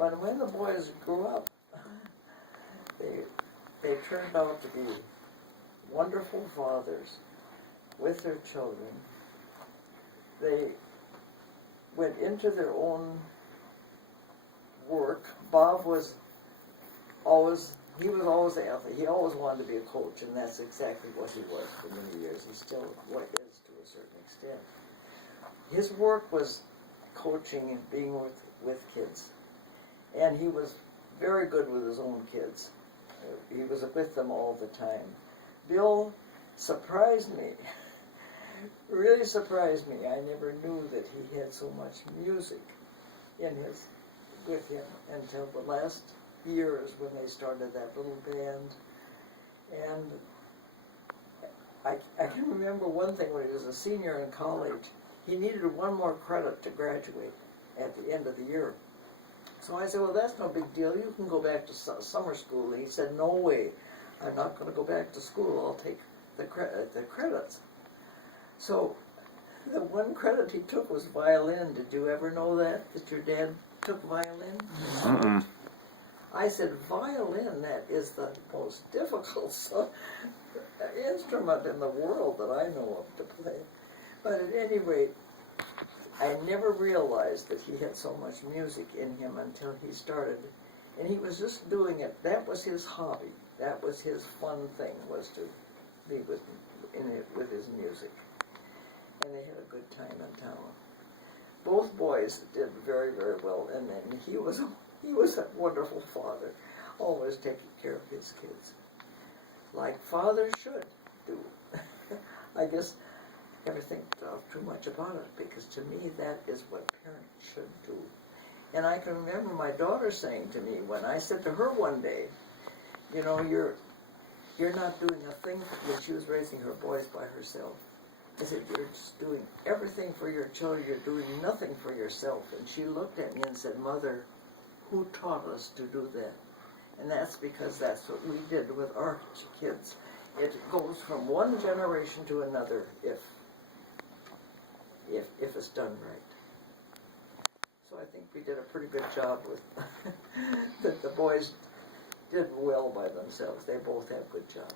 But when the boys grew up, they turned out to be wonderful fathers with their children. They went into their own work. Bob was always the athlete. He always wanted to be a coach, and that's exactly what he was for many years. He still is to a certain extent. His work was coaching and being with kids. And he was very good with his own kids. He was with them all the time. Bill surprised me, really surprised me. I never knew that he had so much music with him until the last years when they started that little band. And I can remember one thing when he was a senior in college. He needed one more credit to graduate at the end of the year. So I said, well, that's no big deal. You can go back to summer school. And he said, no way. I'm not going to go back to school. I'll take the credits. So the one credit he took was violin. Did you ever know that your dad took violin? Mm-mm. I said, violin, that is the most difficult instrument in the world that I know of to play. But at any rate, I never realized that he had so much music in him until he started. And he was just doing it. That was his hobby. That was his fun thing, was to be with his music. And they had a good time in town. Both boys did very, very well. And then he was a wonderful father, always taking care of his kids, like fathers should do. I guess I never think too much about it, because to me that is what parents should do. And I can remember my daughter saying to me when I said to her one day, you know, you're not doing a thing, when she was raising her boys by herself. I said, you're just doing everything for your children, you're doing nothing for yourself. And she looked at me and said, Mother, who taught us to do that? And that's because that's what we did with our kids. It goes from one generation to another if it's done right. So I think we did a pretty good job with that. The boys did well by themselves. They both have good jobs.